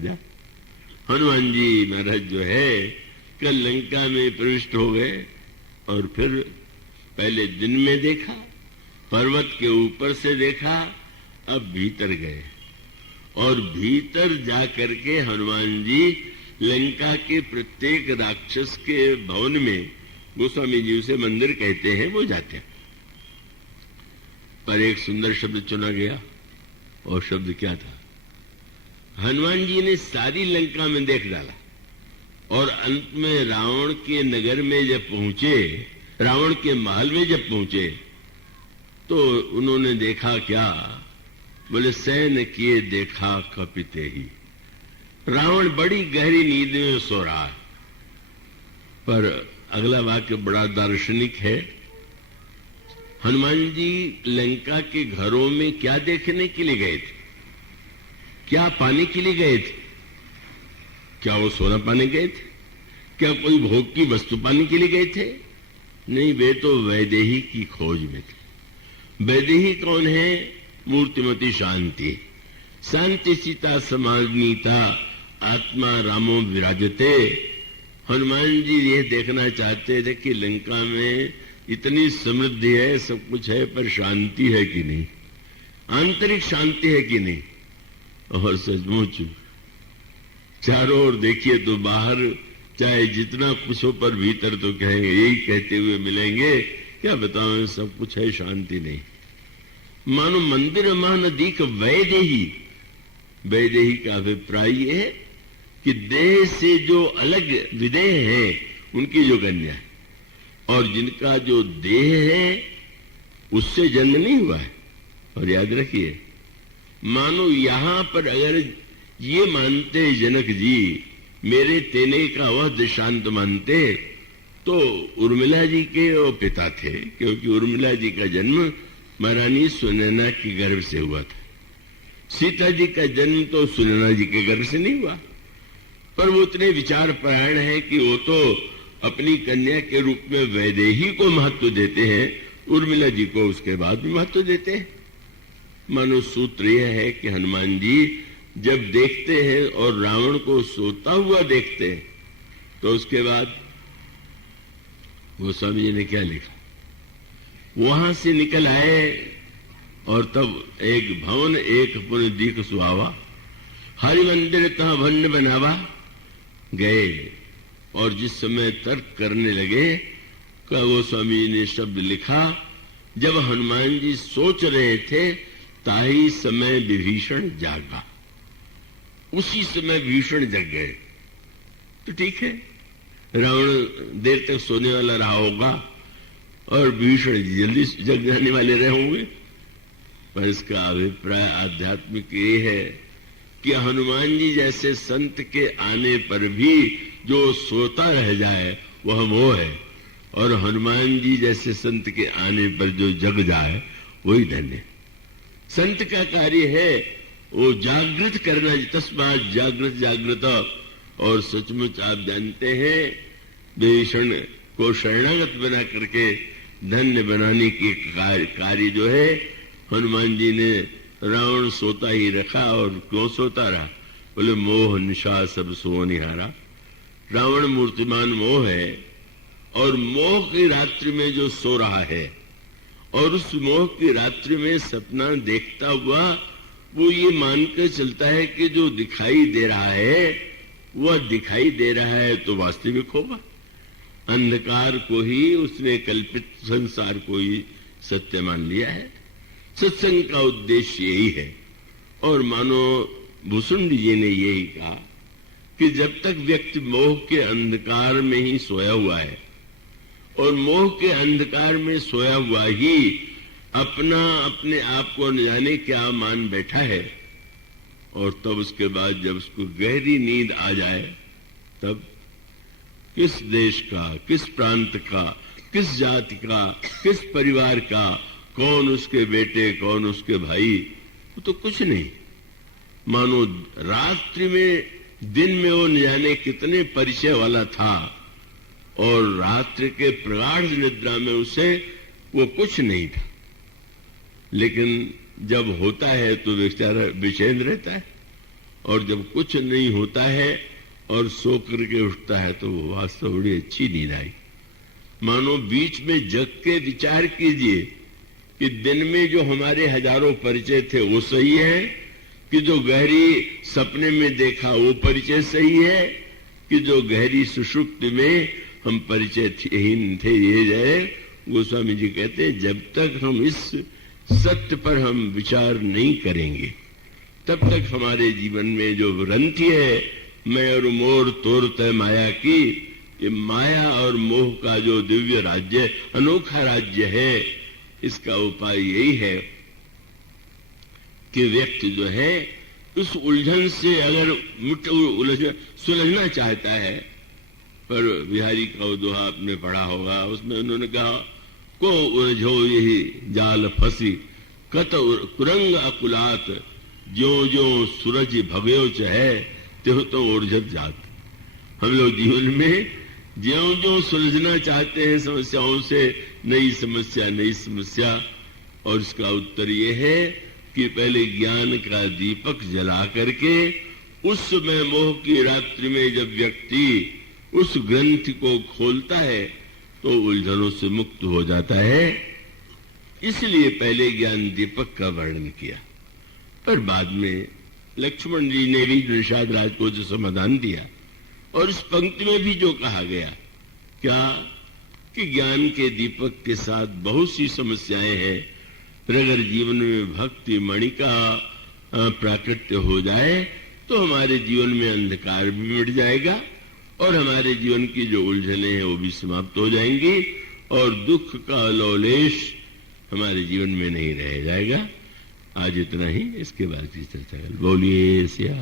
राजा। हनुमान जी महाराज जो है कल लंका में प्रविष्ट हो गए और फिर पहले दिन में देखा, पर्वत के ऊपर से देखा, अब भीतर गए और भीतर जा करके हनुमान जी लंका के प्रत्येक राक्षस के भवन में, गोस्वामी जी उसे मंदिर कहते हैं, वो जाते हैं। पर एक सुंदर शब्द चुना गया, और शब्द क्या था? हनुमान जी ने सारी लंका में देख डाला और अंत में रावण के नगर में जब पहुंचे, रावण के महल में जब पहुंचे, तो उन्होंने देखा क्या? बोले सैन किए देखा कपिते ही। रावण बड़ी गहरी नींद में सो रहा है। पर अगला वाक्य बड़ा दार्शनिक है। हनुमान जी लंका के घरों में क्या देखने के लिए गए थे? क्या पाने के लिए गए थे? क्या वो सोना पाने गए थे? क्या कोई भोग की वस्तु पाने के लिए गए थे? नहीं, वे तो वैदेही की खोज में थे। वैदेही कौन है? मूर्तिमती शांति। शांति सीता समानीता आत्मा रामो विराजते। हनुमान जी ये देखना चाहते थे कि लंका में इतनी समृद्धि है, सब कुछ है, पर शांति है कि नहीं, आंतरिक शांति है कि नहीं। और सचमुच चारों ओर देखिए तो बाहर चाहे जितना कुछ हो, पर भीतर तो कहेंगे, यही कहते हुए मिलेंगे, क्या बताओ, सब कुछ है, शांति नहीं। मानो मंदिर महानदीक वैदेही। वैदेही का अभिप्राय यह है कि देह से जो अलग विदेह है उनकी जो कन्या है, और जिनका जो देह है उससे जन्म नहीं हुआ है। और याद रखिए, मानो यहां पर अगर ये मानते जनक जी, मेरे तेने का वह दृष्टांत मानते, तो उर्मिला जी के वो पिता थे, क्योंकि उर्मिला जी का जन्म महारानी सुनैना के गर्भ से हुआ था। सीता जी का जन्म तो सुनैना जी के गर्भ से नहीं हुआ, पर वो उतने विचार परायण है कि वो तो अपनी कन्या के रूप में वैदेही को महत्व देते हैं, उर्मिला जी को उसके बाद भी महत्व देते हैं। मानो सूत्र यह है कि हनुमान जी जब देखते हैं और रावण को सोता हुआ देखते हैं, तो उसके बाद गोस्वामी जी ने क्या लिखा? वहां से निकल आए और तब एक भवन एक पुन दीख सुहावा, हरि मंदिर तहां भन्न बनावा। गए और जिस समय तर्क करने लगे, का गोस्वामी जी ने शब्द लिखा, जब हनुमान जी सोच रहे थे, ताही समय विभीषण जागा। उसी समय भीषण जग गए। तो ठीक है, रावण देर तक सोने वाला रहा होगा और भीषण जल्दी जग जाने वाले रहे होंगे। पर इसका अभिप्राय आध्यात्मिक ये है कि हनुमान जी जैसे संत के आने पर भी जो सोता रह जाए वह मोह है, और हनुमान जी जैसे संत के आने पर जो जग जाए वही धन्य है। संत का कार्य है वो जागृत करना, तस्मात् जागृत जागृत। और सचमुच आप जानते हैं, विभीषण को शरणागत बना करके धन्य बनाने की कार्य जो है हनुमान जी ने रावण सोता ही रखा। और क्यों सोता रहा? बोले मोह निशा सब सो निहारा। रावण मूर्तिमान मोह है, और मोह की रात्रि में जो सो रहा है और उस मोह की रात्रि में सपना देखता हुआ वो ये मानकर चलता है कि जो दिखाई दे रहा है वह दिखाई दे रहा है तो वास्तविक होगा। अंधकार को ही उसने कल्पित संसार को ही सत्य मान लिया है। सत्संग का उद्देश्य यही है। और मानो भुसुंड जी ने यही कहा कि जब तक व्यक्ति मोह के अंधकार में ही सोया हुआ है और मोह के अंधकार में सोया हुआ ही अपने आप को न जाने क्या मान बैठा है, और तब उसके बाद जब उसको गहरी नींद आ जाए, तब किस देश का, किस प्रांत का, किस जाति का, किस परिवार का, कौन उसके बेटे, कौन उसके भाई, वो तो कुछ नहीं। मानो रात्रि में, दिन में वो न जाने कितने परिचय वाला था, और रात्रि के प्रगाढ़ निद्रा में उसे वो कुछ नहीं था। लेकिन जब होता है तो बेचारा बेचैन रहता है, और जब कुछ नहीं होता है और सो करके उठता है तो वो वास्तव बड़ी अच्छी नींद आई। मानो बीच में जग के विचार कीजिए कि दिन में जो हमारे हजारों परिचय थे वो सही है, कि जो गहरी सपने में देखा वो परिचय सही है, कि जो गहरी सुषुप्ति में हम परिचयहीन थे। ये जय गोस्वामी जी कहते हैं जब तक हम इस सत्य पर हम विचार नहीं करेंगे तब तक हमारे जीवन में जो भ्रांति है मैं और मोर तोरत माया की, ये माया और मोह का जो दिव्य राज्य अनोखा राज्य है, इसका उपाय यही है कि व्यक्ति जो है उस उलझन से अगर सुलझना चाहता है, पर बिहारी का दोहा आपने पढ़ा होगा, उसमें उन्होंने कहा को उलझो यही जाल फंसी कत कुरंग अकुलात ज्यो ज्यो सूरज भव्यो चहे त्यों तो उलझत जात। हम लोग जीवन में ज्यों ज्यों सुलझना चाहते हैं समस्याओं से, नई समस्या, और इसका उत्तर यह है कि पहले ज्ञान का दीपक जला करके उस समय मोह की रात्रि में जब व्यक्ति उस ग्रंथि को खोलता है तो उलझनों से मुक्त हो जाता है। इसलिए पहले ज्ञान दीपक का वर्णन किया, पर बाद में लक्ष्मण जी ने भी निषाद राज को जो समाधान दिया और इस पंक्ति में भी जो कहा गया क्या कि ज्ञान के दीपक के साथ बहुत सी समस्याएं हैं, पर अगर जीवन में भक्ति मणि का प्राकट्य हो जाए तो हमारे जीवन में अंधकार भी मिट जाएगा और हमारे जीवन की जो उलझने हैं वो भी समाप्त हो जाएंगी और दुख का लौलेश हमारे जीवन में नहीं रह जाएगा। आज इतना ही, इसके बाद की चर्चा बोलिए सिया।